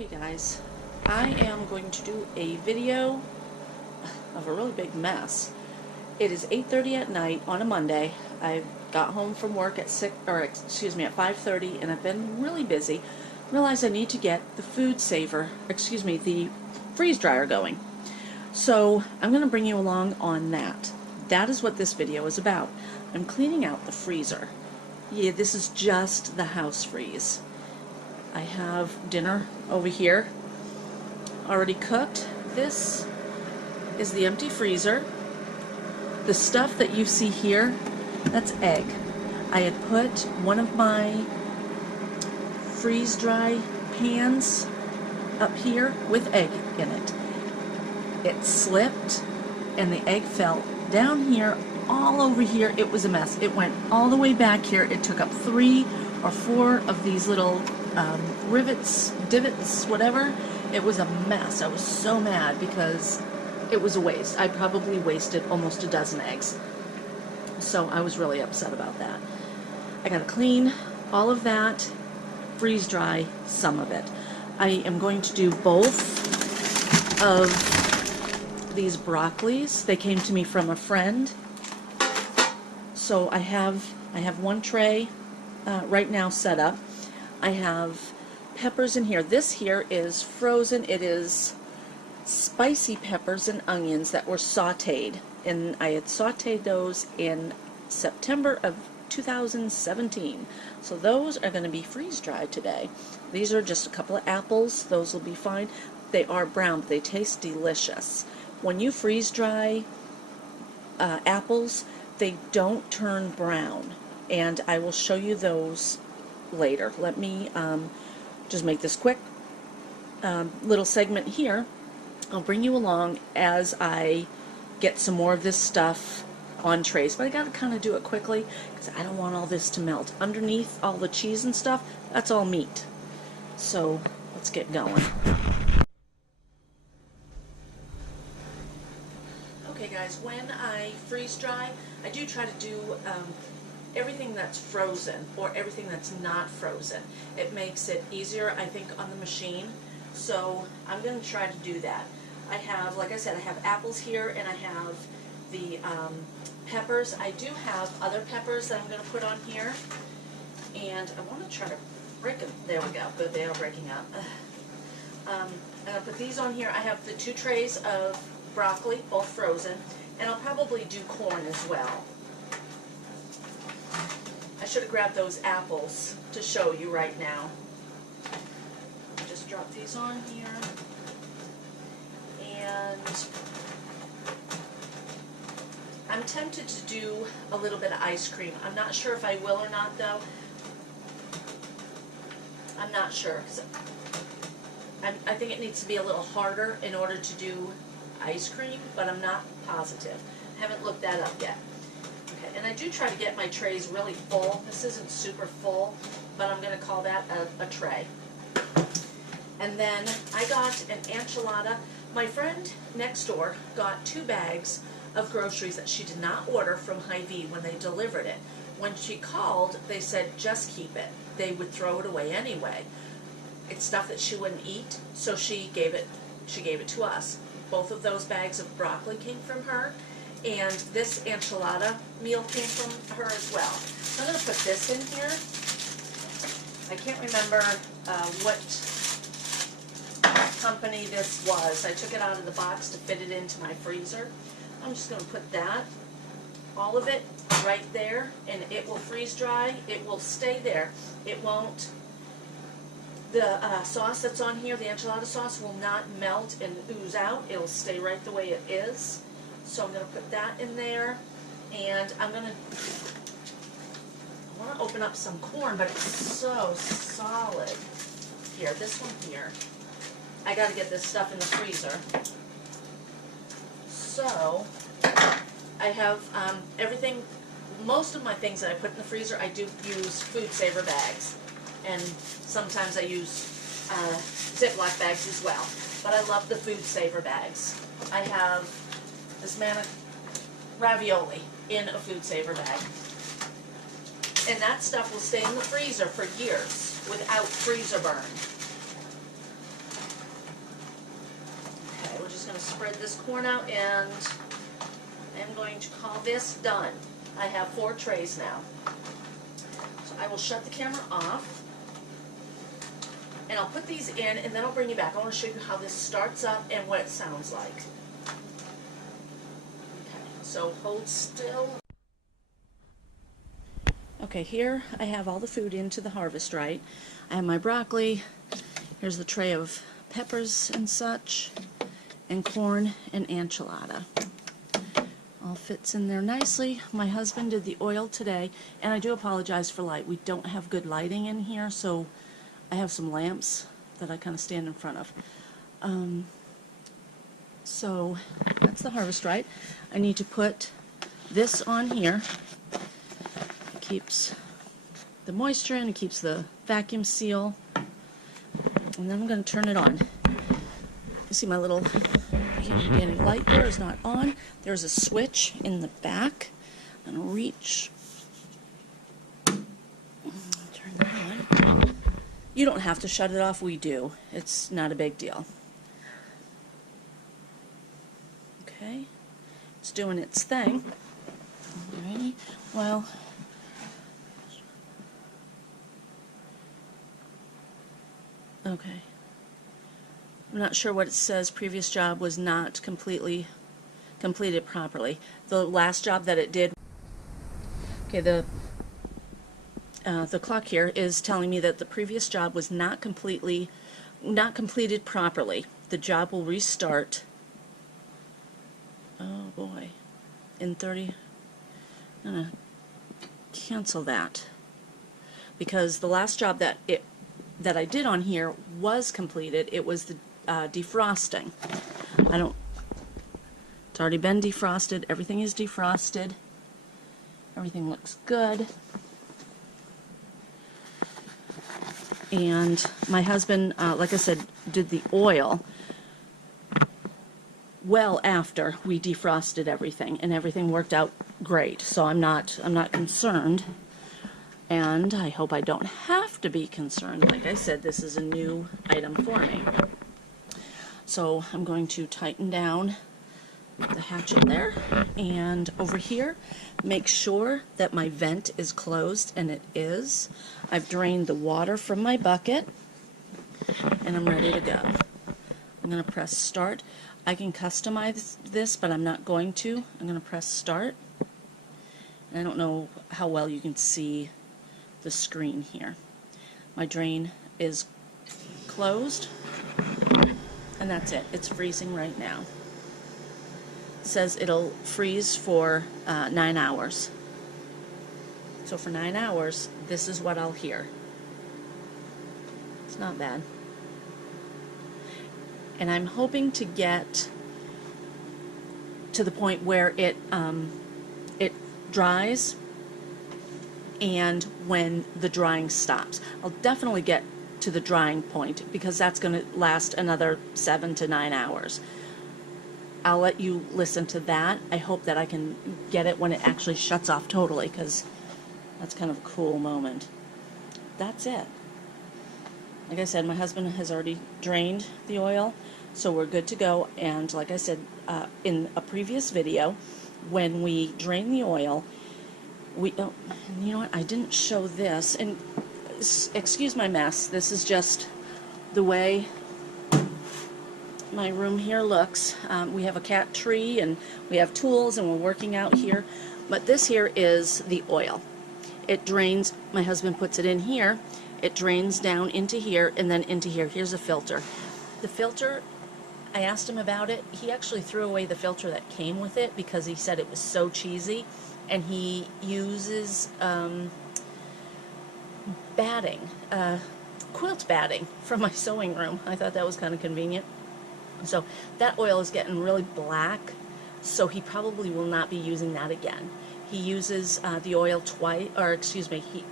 Okay guys, I am going to do a video of a really big mess. It is 8:30 at night on a Monday. I got home from work at at 5:30, and I've been really busy. Realized I need to get the the freeze dryer going. So I'm going to bring you along on that. That is what this video is about. I'm cleaning out the freezer. Yeah, this is just the house freeze. I have dinner over here already cooked. This is the empty freezer. The stuff that you see here, that's egg. I had put one of my freeze dry pans up here with egg in it. It slipped and the egg fell down here, all over here. It was a mess. It went all the way back here. It took up 3 or 4 of these little rivets, divots, whatever. It was a mess. I was so mad because it was a waste. I probably wasted almost a dozen eggs. So I was really upset about that. I gotta clean all of that, freeze dry some of it. I am going to do both of these broccolis. They came to me from a friend. So I have one tray right now set up. I have peppers in here. This here is frozen. It is spicy peppers and onions that were sauteed. And I had sauteed those in September of 2017. So those are going to be freeze dried today. These are just a couple of apples. Those will be fine. They are brown, but they taste delicious. When you freeze dry apples, they don't turn brown. And I will show you those later. Let me just make this quick little segment here. I'll bring you along as I get some more of this stuff on trays, but I gotta kind of do it quickly because I don't want all this to melt. Underneath all the cheese and stuff, that's all meat. So let's get going. Okay guys, when I freeze dry, I do try to do everything that's frozen or everything that's not frozen. It makes it easier, I think, on the machine. So I'm going to try to do that. I have, like I said, I have apples here, and I have the peppers. I do have other peppers that I'm going to put on here, and I want to try to break them. There we go. Good, they are breaking up. I'm going to put these on here. I have the 2 trays of broccoli, both frozen, and I'll probably do corn as well. I should have grabbed those apples to show you right now. Just drop these on here. And I'm tempted to do a little bit of ice cream. I'm not sure if I will or not, though. I'm not sure. I think it needs to be a little harder in order to do ice cream, but I'm not positive. I haven't looked that up yet. Okay, and I do try to get my trays really full. This isn't super full, but I'm going to call that a tray. And then I got an enchilada. My friend next door got 2 bags of groceries that she did not order from Hy-Vee when they delivered it. When she called, they said just keep it. They would throw it away anyway. It's stuff that she wouldn't eat, so she gave it to us. Both of those bags of broccoli came from her, and this enchilada meal came from her as well. So I'm going to put this in here. I can't remember what company this was. I took it out of the box to fit it into my freezer. I'm just going to put that, all of it, right there, and it will freeze dry. It will stay there. It won't. The sauce that's on here, the enchilada sauce, will not melt and ooze out. It'll stay right the way it is. So I'm going to put that in there, and I want to open up some corn, but it's so solid. Here, this one here. I got to get this stuff in the freezer. So I have everything. Most of my things that I put in the freezer, I do use food saver bags, and sometimes I use Ziploc bags as well. But I love the food saver bags. I have this manna ravioli in a food saver bag. And that stuff will stay in the freezer for years without freezer burn. spread this corn out, and I'm going to call this done. I have 4 trays now. So I will shut the camera off, and I'll put these in, and then I'll bring you back. I want to show you how this starts up and what it sounds like. Okay, so hold still. Okay, here I have all the food into the Harvest Right. I have my broccoli. Here's the tray of peppers and such, and corn and enchilada. All fits in there nicely. My husband did the oil today, and I do apologize for light. We don't have good lighting in here, so I have some lamps that I kind of stand in front of. So that's the Harvest Right. I need to put this on here. It keeps the moisture in, it keeps the vacuum seal, and then I'm going to turn it on. You see my little getting light there is not on. There's a switch in the back. I'm going to reach. Turn that on. You don't have to shut it off. We do. It's not a big deal. Okay. It's doing its thing. Alrighty. Well, okay. I'm not sure what it says. Previous job was not completed properly. The last job that it did. Okay, the clock here is telling me that the previous job was not completed properly. The job will restart. Oh boy, in 30. I'm gonna cancel that because the last job that I did on here was completed. It was the defrosting. It's already been defrosted. Everything is defrosted. Everything looks good. And my husband, like I said, did the oil well after we defrosted everything, and everything worked out great. So I'm not concerned. And I hope I don't have to be concerned. Like I said, this is a new item for me. So I'm going to tighten down the hatchet there, and over here make sure that my vent is closed, and it is. I've drained the water from my bucket, and I'm ready to go. I'm going to press start. I can customize this, but I'm not going to. I'm going to press start. And I don't know how well you can see the screen here. My drain is closed, and that's it. It's freezing right now. It says it'll freeze for 9 hours. So for 9 hours, this is what I'll hear. It's not bad. And I'm hoping to get to the point where it dries, and when the drying stops. I'll definitely get to the drying point because that's going to last another 7 to 9 hours. I'll let you listen to that. I hope that I can get it when it actually shuts off totally, because that's kind of a cool moment. That's it. Like I said, my husband has already drained the oil, so we're good to go. And like I said in a previous video, when we drain the oil, you know what, I didn't show this, and excuse my mess, this is just the way my room here looks. We have a cat tree, and we have tools, and we're working out here, but this here is the oil. It drains, my husband puts it in here, it drains down into here, and then into here. Here's a filter. The filter, I asked him about it. He actually threw away the filter that came with it because he said it was so cheesy. And he uses batting, quilt batting from my sewing room. I thought that was kind of convenient. So that oil is getting really black, so he probably will not be using that again. He uses the oil twice, or excuse me, he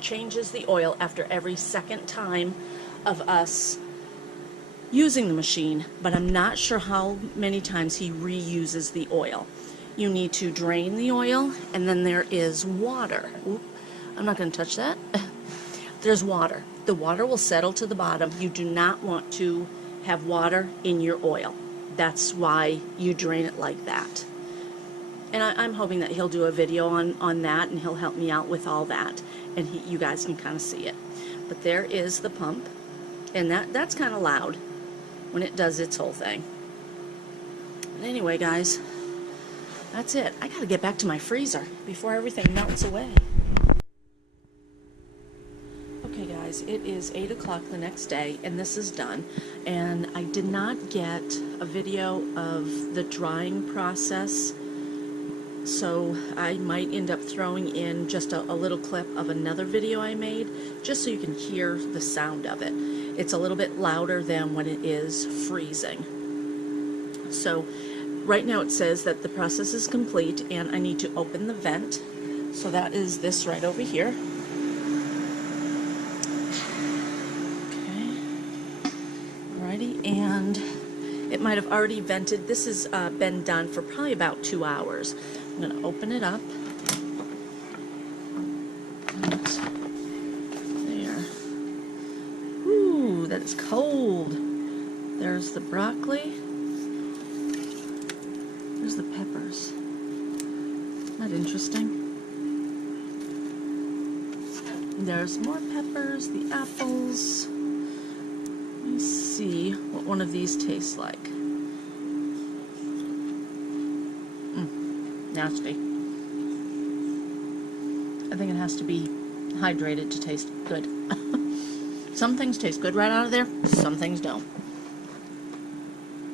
changes the oil after every second time of us using the machine, but I'm not sure how many times he reuses the oil. You need to drain the oil, and then there is water. Oop, I'm not going to touch that. There's water. The water will settle to the bottom. You do not want to have water in your oil. that's why you drain it like that. And I'm hoping that he'll do a video on that, and he'll help me out with all that, and you guys can kind of see it. But there is the pump, and that's kind of loud when it does its whole thing. But anyway, guys, that's it. I gotta get back to my freezer before everything melts away. Okay, guys, it is 8 o'clock the next day, and this is done. And I did not get a video of the drying process, so I might end up throwing in just a little clip of another video I made, just so you can hear the sound of it. It's a little bit louder than when it is freezing. So right now it says that the process is complete, and I need to open the vent. So that is this right over here. Okay. Alrighty, and it might have already vented. This has been done for probably about 2 hours. I'm going to open it up. And there. Ooh, that is cold. There's the broccoli. There's the peppers. Isn't that interesting? There's more peppers, the apples. Let me see what one of these tastes like. Nasty. I think it has to be hydrated to taste good. Some things taste good right out of there, some things don't.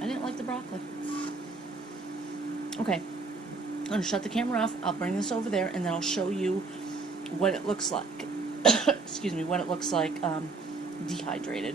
I didn't like the broccoli. Okay, I'm going to shut the camera off. I'll bring this over there, and then I'll show you what it looks like. Excuse me, what it looks like dehydrated.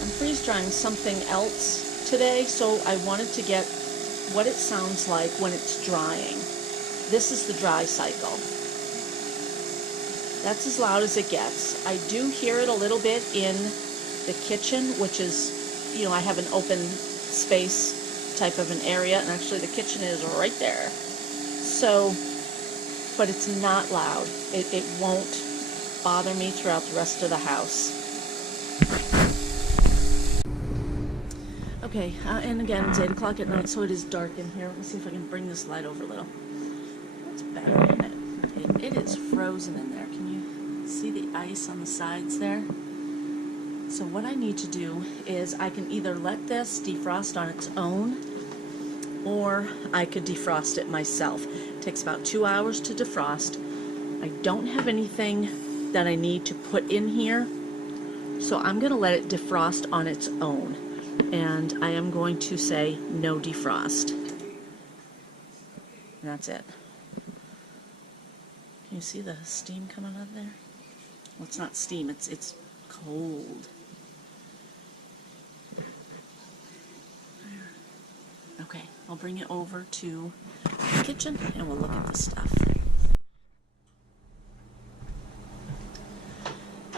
I'm freeze drying something else today, so I wanted to get what it sounds like when it's drying. This is the dry cycle. That's as loud as it gets. I do hear it a little bit in the kitchen, which is, you know, I have an open space type of an area, and actually the kitchen is right there. So, but it's not loud. It won't bother me throughout the rest of the house. Okay, and again, it's 8 o'clock at night, so it is dark in here. Let me see if I can bring this light over a little. What's better in it? It is frozen in there. Can you see the ice on the sides there? So what I need to do is I can either let this defrost on its own, or I could defrost it myself. It takes about 2 hours to defrost. I don't have anything that I need to put in here, so I'm going to let it defrost on its own. And I am going to say no defrost. And that's it. Can you see the steam coming out of there? Well, it's not steam, it's cold. Okay, I'll bring it over to the kitchen and we'll look at the stuff.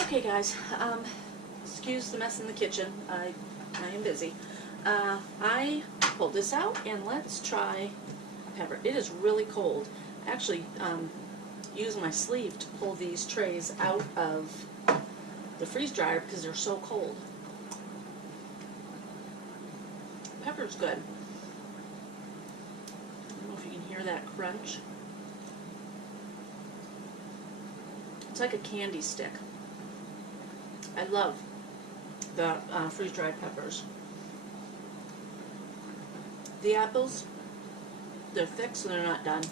Okay guys, excuse the mess in the kitchen. I am busy. I pulled this out, and let's try pepper. It is really cold. I actually use my sleeve to pull these trays out of the freeze dryer because they're so cold. Pepper's good. I don't know if you can hear that crunch. It's like a candy stick. I love the freeze-dried peppers. The apples, they're thick, so they're not done.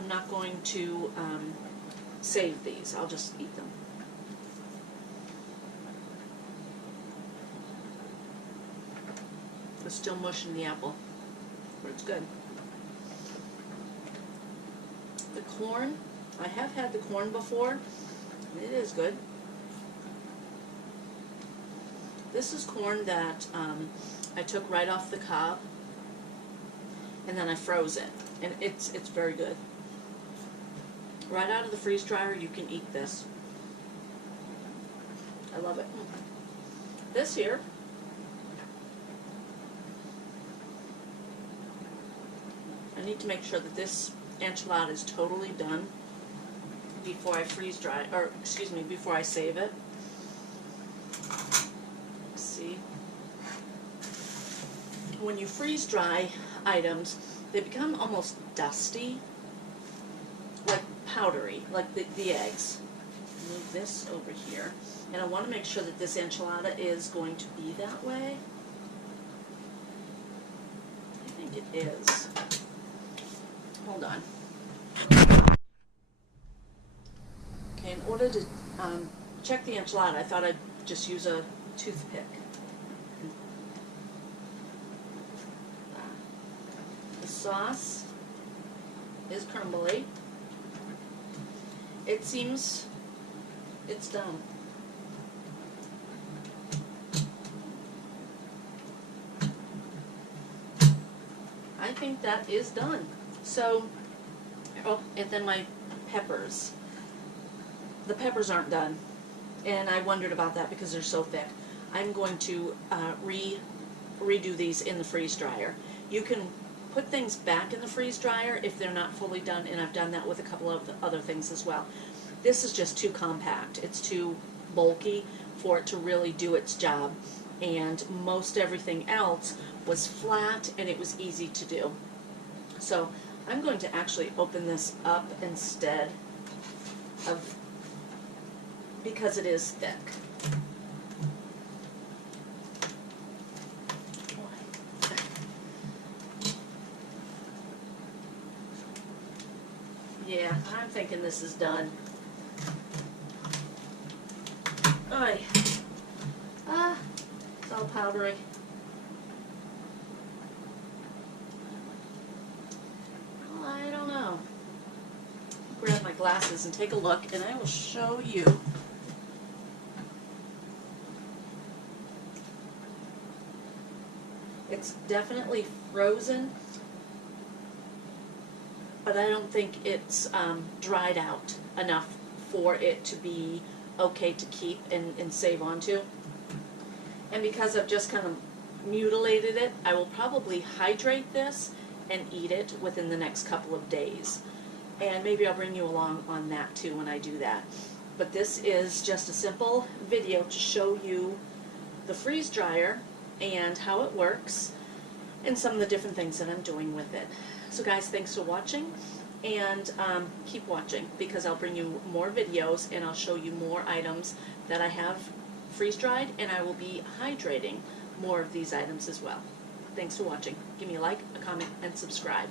I'm not going to save these. I'll just eat them. There's still mush in the apple, but it's good. The corn, I have had the corn before. It is good. This is corn that I took right off the cob, and then I froze it, and it's very good. Right out of the freeze dryer, you can eat this. I love it. This here, I need to make sure that this enchilada is totally done. before I freeze dry, or excuse me, before I save it. See, when you freeze dry items, they become almost dusty, like powdery, like the eggs. Move this over here, and I want to make sure that this enchilada is going to be that way. I think it is. Hold on. Okay, in order to check the enchilada, I thought I'd just use a toothpick. The sauce is crumbly. It seems it's done. I think that is done. So, oh, and then my peppers. The peppers aren't done, and I wondered about that because they're so thick. I'm going to redo these in the freeze dryer. You can put things back in the freeze dryer if they're not fully done, and I've done that with a couple of other things as well. This is just too compact. It's too bulky for it to really do its job, and most everything else was flat and it was easy to do. So I'm going to actually open this up instead of, because it is thick. Yeah, I'm thinking this is done. Oy. It's all powdery. Well, I don't know. Grab my glasses and take a look, and I will show you. It's definitely frozen, but I don't think it's dried out enough for it to be okay to keep and save onto. And because I've just kind of mutilated it, I will probably hydrate this and eat it within the next couple of days. And maybe I'll bring you along on that too when I do that. But this is just a simple video to show you the freeze dryer and how it works and some of the different things that I'm doing with it. So guys, thanks for watching, and keep watching because I'll bring you more videos and I'll show you more items that I have freeze dried, and I will be hydrating more of these items as well. Thanks for watching. Give me a like, a comment, and subscribe.